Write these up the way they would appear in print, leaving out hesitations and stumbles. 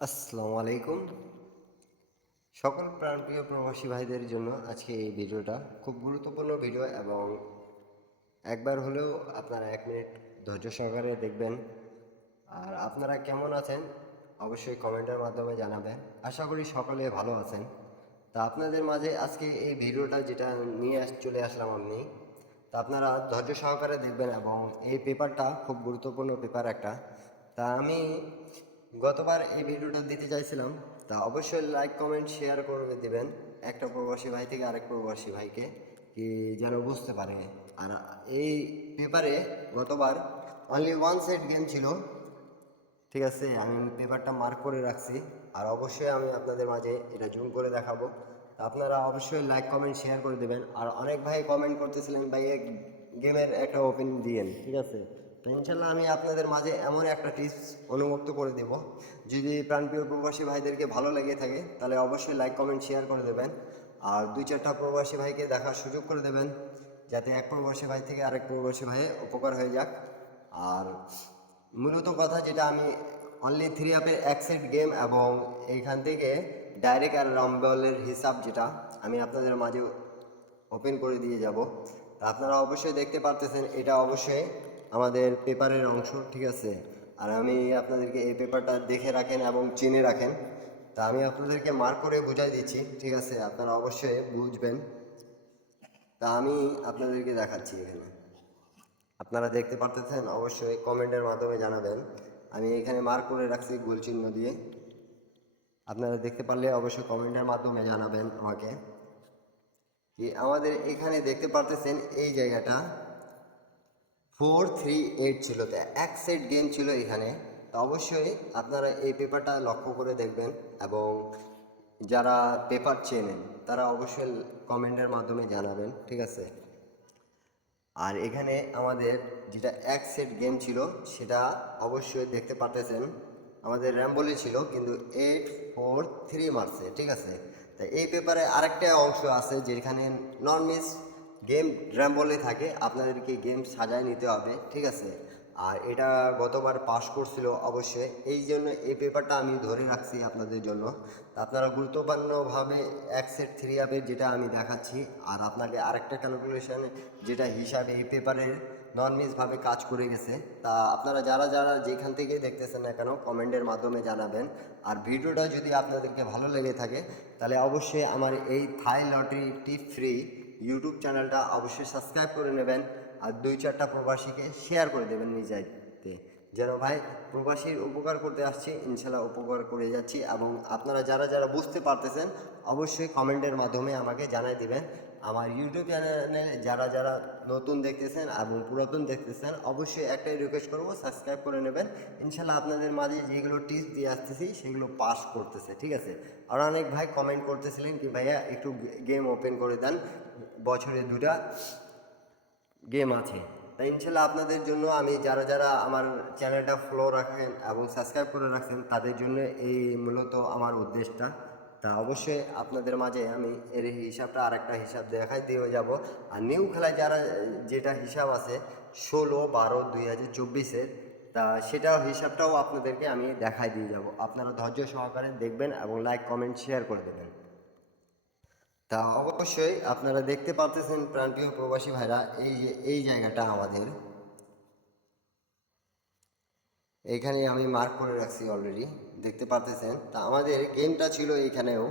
আসসালামু আলাইকুম। সকল প্রাণপ্রিয় প্রবাসী ভাইদের জন্য আজকে এই ভিডিওটা খুব গুরুত্বপূর্ণ ভিডিও এবং একবার হলেও আপনারা 1 মিনিট ধৈর্য সহকারে দেখবেন। আর আপনারা কেমন আছেন অবশ্যই কমেন্টের মাধ্যমে জানাবেন। আশা করি সকলে ভালো আছেন। তা আপনাদের মাঝে আজকে এই ভিডিওটা যেটা নিয়ে চলে আসলাম আমি, তা আপনারা ধৈর্য সহকারে দেখবেন এবং এই পেপারটা খুব গুরুত্বপূর্ণ পেপার একটা। তা আমি গতবার এই ভিডিওটা দিতে চাইছিলাম, তা অবশ্যই লাইক কমেন্ট শেয়ার করে দিবেন একটা প্রবাসী ভাই থেকে আরেক প্রবাসী ভাইকে, কি যেন বুঝতে পারে। আর এই পেপারে গতবার অনলি ওয়ান সেট গেম ছিল, ঠিক আছে। আমি পেপারটা মার্ক করে রাখছি। আর অবশ্যই আমি আপনাদের মাঝে এটা জুম করে দেখাবো। তা আপনারা অবশ্যই লাইক কমেন্ট শেয়ার করে দেবেন। আর অনেক ভাই কমেন্ট করতেছিলেন ভাই এক গেমের একটা ওপেন দিয়েন, ঠিক আছে। তো ইনশাল্লাহ আমি আপনাদের মাঝে এমন একটা টিপস অনুমুক্ত করে দেব, যদি প্রাণপ্রিয় প্রবাসী ভাইদেরকে ভালো লেগে থাকে তাহলে অবশ্যই লাইক কমেন্ট শেয়ার করে দেবেন। আর 2-4টা প্রবাসী ভাইকে দেখার সুযোগ করে দেবেন, যাতে এক প্রবাসী ভাই থেকে আরেক প্রবাসী ভাইয়ে উপকার হয়ে যাক। আর মূলত কথা যেটা, আমি অনলি 3 অ্যাপের এক সেট গেম এবং এইখান থেকে ডাইরেক্ট আর রামবলের হিসাব যেটা আমি আপনাদের মাঝে ওপেন করে দিয়ে যাব। তা আপনারা অবশ্যই দেখতে পারতেছেন এটা অবশ্যই আমাদের পেপারের অংশ, ঠিক আছে। আর আমি আপনাদেরকে এই পেপারটা দেখে রাখেন এবং চিনে রাখেন। তা আমি আপনাদেরকে মার্ক করে বুঝাই দিচ্ছি, ঠিক আছে, আপনারা অবশ্যই বুঝবেন। তা আমি আপনাদেরকে দেখাচ্ছি এখানে, আপনারা দেখতে পারতেছেন অবশ্যই কমেন্টের মাধ্যমে জানাবেন। আমি এখানে মার্ক করে রাখছি গোল চিহ্ন দিয়ে, আপনারা দেখতে পারলে অবশ্যই কমেন্টের মাধ্যমে জানাবেন আমাকে। কি আমাদের এখানে দেখতে পারতেছেন এই জায়গাটা 438 ছিল, তো এক সেট গেম ছিল এখানে। তো অবশ্যই আপনারা এই পেপারটা লক্ষ্য করে দেখবেন এবং যারা পেপার চেনেন তারা অবশ্যই কমেন্টের মাধ্যমে জানাবেন, ঠিক আছে। আর এখানে আমাদের যেটা এক সেট গেম ছিল সেটা অবশ্যই দেখতে পারতেছেন আমাদের র্যাম্বলি ছিল, কিন্তু 843 মারছে, ঠিক আছে। তাই এই পেপারে আরেকটা অংশ আছে যেখানে নন মিস গেম র্যাম্বলি থাকে, আপনাদেরকে গেম সাজায় নিতে হবে, ঠিক আছে। আর এটা গতবার পাস করছিল অবশ্যই, এই জন্য এই পেপারটা আমি ধরে রাখছি আপনাদের জন্য। তা আপনারা গুরুত্বপূর্ণভাবে এক সেট 3 অ্যাপের যেটা আমি দেখাচ্ছি, আর আপনাকে আরেকটা ক্যালকুলেশন যেটা হিসাবে এই পেপারের নন মিসভাবে কাজ করে গেছে। তা আপনারা যারা যারা যেখান থেকে দেখতেছেন না কেন কমেন্টের মাধ্যমে জানাবেন। আর ভিডিওটা যদি আপনাদেরকে ভালো লেগে থাকে তাহলে অবশ্যই আমার এই থাই লটারি টিপ ফ্রি ইউটিউব চ্যানেলটা অবশ্যই সাবস্ক্রাইব করে নেবেন। আর 2-4টা প্রবাসীকে শেয়ার করে দেবেন নিজেতে, যেন ভাই প্রবাসীর উপকার করতে আসছি, ইনশাল্লাহ উপকার করে যাচ্ছি। এবং আপনারা যারা যারা বুঝতে পারতেছেন অবশ্যই কমেন্টের মাধ্যমে আমাকে জানাই দিবেন। আমার ইউটিউব চ্যানেলে যারা যারা নতুন দেখতেছেন এবং পুরাতন দেখতেছেন অবশ্যই একটাই রিকোয়েস্ট করবো, সাবস্ক্রাইব করে নেবেন। ইনশাল্লাহ আপনাদের মাঝে যেগুলো টিপস দিয়ে আসতেছি সেগুলো পাস করতেছে, ঠিক আছে। আর অনেক ভাই কমেন্ট করতেছিলেন কি ভাইয়া একটু গেম ওপেন করে দেন, বছরে 2টা গেম আছে। তাই ইনশাল্লাহ আপনাদের জন্য আমি যারা যারা আমার চ্যানেলটা ফলো রাখেন এবং সাবস্ক্রাইব করে রাখেন তাদের জন্য এই মূলত আমার উদ্দেশ্যটা। তা অবশ্যই আপনাদের মাঝে আমি এর হিসাবটা আরেকটা হিসাব দেখাই দিয়ে যাব। আর নিউ খেলায় যারা যেটা হিসাব আছে 16/12/2024-এর, তা সেটাও হিসাবটাও আপনাদেরকে আমি দেখাই দিয়ে যাব। আপনারা ধৈর্য সহকারে দেখবেন এবং লাইক কমেন্ট শেয়ার করে দেবেন। তা অবশ্যই আপনারা দেখতে পাচ্ছেন প্রান্তীয় প্রবাসী ভাইরা, এই যে এই জায়গাটা আমাদের এইখানে আমি মার্ক করে রাখছি অলরেডি, দেখতে পাচ্ছেন। তা আমাদের গেমটা ছিল এইখানেও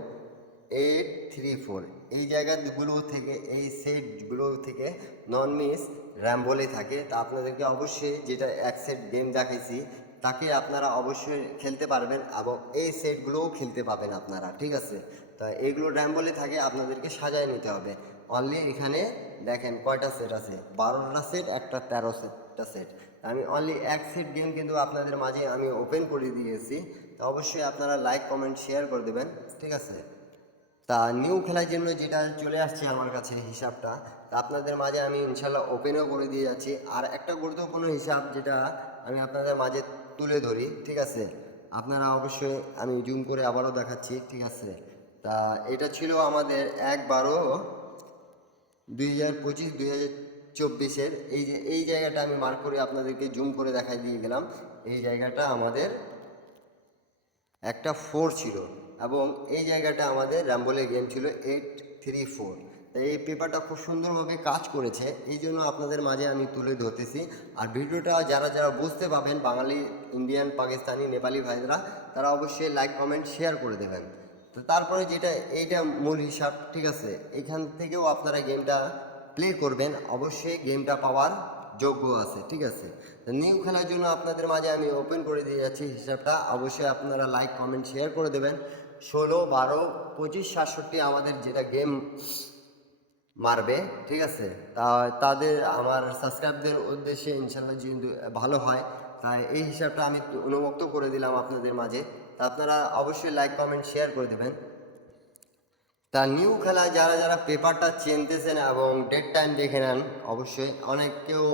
834, এই জায়গাগুলো থেকে এই সেটগুলো থেকে নন মিস র্যাম্বলে থাকে। তা আপনাদেরকে অবশ্যই যেটা এক সেট গেম দেখাইছি তাকে আপনারা অবশ্যই খেলতে পারবেন এবং এই সেটগুলোও খেলতে পাবেন আপনারা, ঠিক আছে। তা এইগুলো র্যাম্বলে থাকে, আপনাদেরকে সাজায় নিতে হবে। অনলি এখানে দেখেন কয়টা সেট আছে, 12টা সেট, একটা 13টা সেট। আমি অনলি এক সেট গেম কিন্তু আপনাদের মাঝে আমি ওপেন করে দিয়েছি। তো অবশ্যই আপনারা লাইক কমেন্ট শেয়ার করে দেবেন, ঠিক আছে। তা নিউ খেলার জন্য যেটা চলে আসছে আমার কাছে হিসাবটা, তা আপনাদের মাঝে আমি ইনশাল্লাহ ওপেনও করে দিয়ে যাচ্ছি। আর একটা গুরুত্বপূর্ণ হিসাব যেটা আমি আপনাদের মাঝে তুলে ধরি, ঠিক আছে। আপনারা অবশ্যই আমি জুম করে আবারও দেখাচ্ছি, ঠিক আছে। তা এটা ছিল আমাদের 1/12/2025-2024-এর, এই যে এই জায়গাটা আমি মার্ক করে আপনাদেরকে জুম করে দেখাই দিয়ে গেলাম। এই জায়গাটা আমাদের একটা 4 ছিল এবং এই জায়গাটা আমাদের র্যাম্বলের গেম ছিল 834। তো এই পেপারটা খুব সুন্দরভাবে কাজ করেছে, এই জন্য আপনাদের মাঝে আমি তুলে ধরতেছি। আর ভিডিওটা যারা যারা বুঝতে পাবেন, বাঙালি, ইন্ডিয়ান, পাকিস্তানি, নেপালি ভাইরা, তারা অবশ্যই লাইক কমেন্ট শেয়ার করে দেবেন। তো তারপরে যেটা এইটা মূল হিসাব, ঠিক আছে, এখান থেকেও আপনারা গেমটা প্লে করবেন, অবশ্যই গেমটা পাওয়ার যোগ্য আছে, ঠিক আছে। তো নিউ খেলার জন্য আপনাদের মাঝে আমি ওপেন করে দিয়ে যাচ্ছি হিসাবটা, অবশ্যই আপনারা লাইক কমেন্ট শেয়ার করে দেবেন। 16, 12, 25, 67 আমাদের যেটা গেম মারবে, ঠিক আছে। তাদের আমার সাবস্ক্রাইবদের উদ্দেশ্যে ইনশাল্লাহ যদি ভালো হয়, তাই এই হিসাবটা আমি উন্মুক্ত করে দিলাম আপনাদের মাঝে। তা আপনারা অবশ্যই লাইক কমেন্ট শেয়ার করে দেবেন। তা নিউ খেলায় যারা যারা পেপারটা চিনতেছেন এবং ডেট টাইম দেখে নেন, অবশ্যই অনেকেও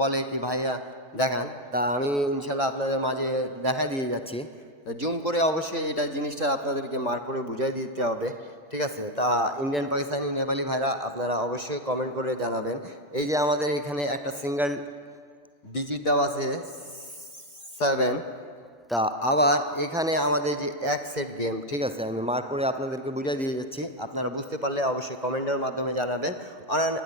বলে কি ভাইয়া দেখান, তা আমি ইনশাল্লাহ আপনাদের মাঝে দেখা দিয়ে যাচ্ছি। জুম করে অবশ্যই এটা জিনিসটা আপনাদেরকে মার্ক করে বুঝাই দিতে হবে, ঠিক আছে। তা ইন্ডিয়ান, পাকিস্তানি, নেপালি ভাইরা আপনারা অবশ্যই কমেন্ট করে জানাবেন। এই যে আমাদের এখানে একটা সিঙ্গেল ডিজিট দেওয়া আছে 7। তা আবার এখানে আমাদের যে এক সেট গেম, ঠিক আছে, আমি মার্ক করে আপনাদেরকে বুঝিয়ে দিয়ে যাচ্ছি, আপনারা বুঝতে পারলে অবশ্যই কমেন্টের মাধ্যমে জানাবেন।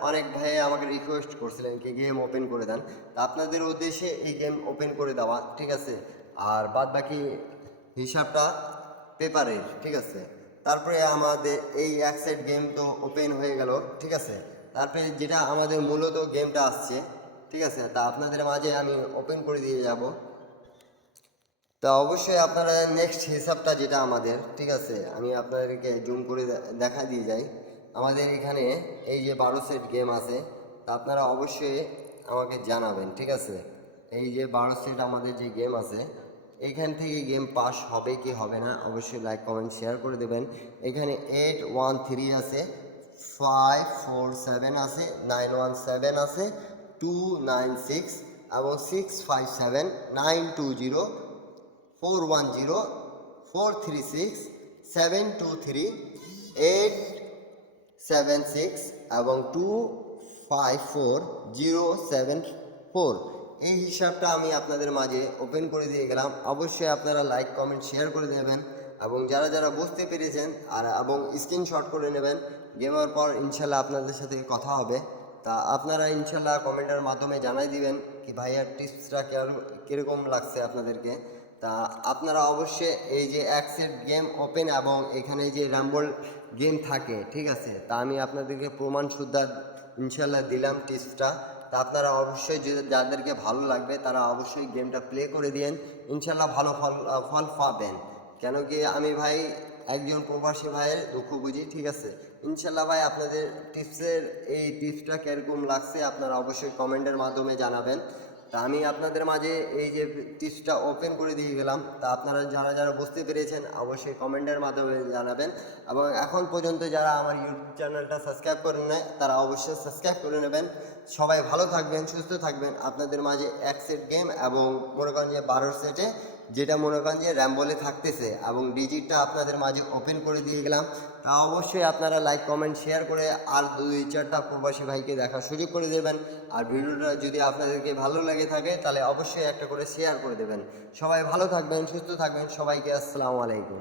অনেক ভাই আমাকে রিকোয়েস্ট করছিলেন কি গেম ওপেন করে দেন, তা আপনাদের উদ্দেশ্যে এই গেম ওপেন করে দেওয়া, ঠিক আছে। আর বাদ বাকি হিসাবটা পেপারের, ঠিক আছে। তারপরে আমাদের এই এক সেট গেম তো ওপেন হয়ে গেল, ঠিক আছে। তারপরে যেটা আমাদের মূলত গেমটা আসছে, ঠিক আছে, তা আপনাদের মাঝে আমি ওপেন করে দিয়ে যাব। তা অবশ্যই আপনারা নেক্সট হিসাবটা যেটা আমাদের, ঠিক আছে, আমি আপনাদেরকে জুম করে দেখা দিয়ে যাই। আমাদের এখানে এই যে 12 সেট গেম আছে, তা আপনারা অবশ্যই আমাকে জানাবেন, ঠিক আছে। এই যে 12 সেট আমাদের যে গেম আছে, এইখান থেকে গেম পাস হবে কি হবে না অবশ্যই লাইক কমেন্ট শেয়ার করে দেবেন। এখানে 813 আছে, 547 আছে, 917 আছে, 296 এবং 657, 920, 410, 436, 723, 876 এবং 254074। এই হিসাবটা আমি আপনাদের মাঝে ওপেন করে দিয়ে গেলাম, অবশ্যই আপনারা লাইক কমেন্ট শেয়ার করে দেবেন এবং যারা যারা বুঝতে পেরেছেন এবং স্ক্রিনশট করে নেবেন। গেমের পর ইনশাল্লাহ আপনাদের সাথে কথা হবে। তা আপনারা ইনশাল্লাহ কমেন্টের মাধ্যমে জানাই দিবেন কি ভাইয়ার টিপসটা কীরকম লাগছে আপনাদেরকে। তা আপনারা অবশ্যই এই যে এক সেট গেম ওপেন এবং এখানে যে র্যাম্বল গেম থাকে, ঠিক আছে, তা আমি আপনাদেরকে প্রমাণ সুদ্ধা ইনশাল্লাহ দিলাম টিপসটা। তা আপনারা অবশ্যই যাদেরকে ভালো লাগবে তারা অবশ্যই গেমটা প্লে করে দিন, ইনশাল্লাহ ভালো ফল পাবেন। কেন কি আমি ভাই একজন প্রবাসী ভাইয়ের দুঃখ বুঝি, ঠিক আছে। ইনশাল্লাহ ভাই আপনাদের এই টিপসটা কীরকম লাগছে আপনারা অবশ্যই কমেন্টের মাধ্যমে জানাবেন। তা আমি আপনাদের মাঝে এই যে টিপসটা ওপেন করে দিয়ে গেলাম, তা আপনারা যারা যারা বুঝতে পেরেছেন অবশ্যই কমেন্টের মাধ্যমে জানাবেন। এবং এখন পর্যন্ত যারা আমার ইউটিউব চ্যানেলটা সাবস্ক্রাইব করে নেয় তারা অবশ্যই সাবস্ক্রাইব করে নেবেন। সবাই ভালো থাকবেন, সুস্থ থাকবেন। আপনাদের মাঝে এক সেট গেম এবং মনে করেন যে 12 সেটে যেটা মনে করেন যে র্যাম্বলে থাকতেছে এবং ডিজিটটা আপনাদের মাঝে ওপেন করে দিয়ে গেলাম। তা অবশ্যই আপনারা লাইক কমেন্ট শেয়ার করে আর 2-4টা প্রবাসী ভাইকে দেখার সুযোগ করে দেবেন। আর ভিডিওটা যদি আপনাদেরকে ভালো লেগে থাকে তাহলে অবশ্যই একটা করে শেয়ার করে দেবেন। সবাই ভালো থাকবেন, সুস্থ থাকবেন, সবাইকে আসসালামু আলাইকুম।